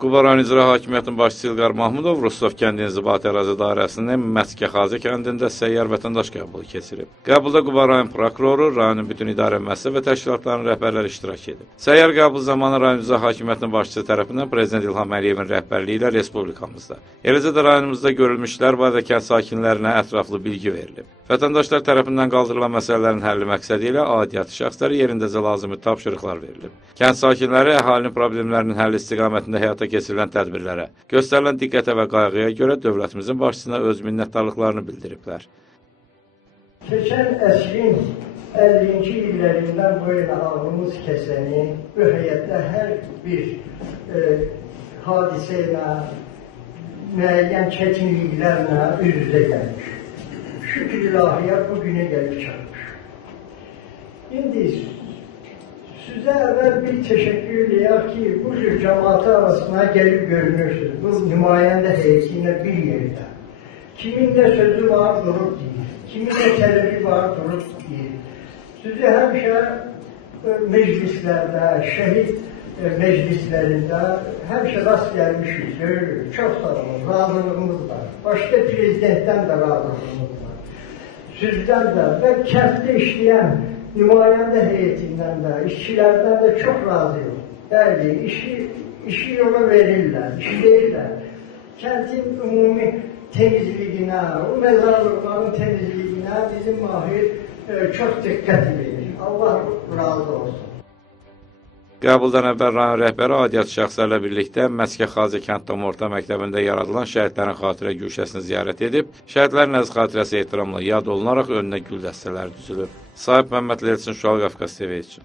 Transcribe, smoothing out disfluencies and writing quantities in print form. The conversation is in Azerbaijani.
Quba rayon İcra Hakimiyyətinin başçısı İlqar Mahmudov Rustov kəndi İnzibati ərazi dairəsinin Məskəxazı kəndində səyyar vətəndaş qəbulu keçirib. Qəbulda Quba rayon prokuroru, rayonun bütün idarə müəssisə və təşkilatlarının rəhbərləri iştirak edib. Səyyar qəbul zamanı rayon İcra Hakimiyyətinin başçısı tərəfindən Prezident İlham Əliyevin rəhbərliyi ilə respublikamızda, eləcə də rayonumuzda görülmüşlər barədə kənd sakinlərinə ətraflı bilgi verilib. Vətəndaşlar tərəfindən qaldırılan məsələlərin həlli məqsədi ilə aidiyyatı şəxslərə yerindəcə lazımi tapşırıqlar verilib. Kənd sakinləri əhalinin problemlərinin həlli istiqamətində həyata keçirilən tədbirlərə, göstərilən diqqətə və qayğıya görə dövlətimizin başçısına öz minnətdarlıqlarını bildiriblər. Keçən əsrin 50-ci illərindən bu yana ağlımız kəsəni bu həyətdə hər bir hadisə ilə, müəyyən çətinliklərlə üz-üzə gəlmiş. Şükür ilahiyə bugünə gəlib çatmış. İndi sizə əvvəl bir təşəkkür edəyək ki, bu cür cəmaatı arasına gəlib görünürsünüz. Bu nümayəndə heyəti ilə bir yerdə. Kimin də sözü var, durub deyir. Kimin də tələbi var, durub deyir. Sizi həmişə meclislərdə, şəhid meclislərində həmişə rast gəlmişik, görürük. Çox sağ olun, razılığımız var. Başqa prezidentdən də razılığımız var. Sizdən də və kənddə işləyən nümayəndə heyətindən də, işçilərdən də çox razıyıq. Bəli, işi yola verirlər, işləyirlər. Kəndin ümumi temizliyinə, o məzarlıqların temizliyinə bizim Mahir çox diqqət verir. Allah razı olsun. Qəbuldan əvvəl rayon rəhbəri aidiyyatı şəxslərlə birlikdə Məskəxazı kənd tam orta məktəbində yaradılan şəhidlərin xatirə güşəsini ziyarət edib, şəhidlərin əziz xatirəsi ehtiramla yad olunaraq önünə gül dəstələri düzülüb. Sahib Məmmədli Elçin, Şual Qafqaz TV üçün.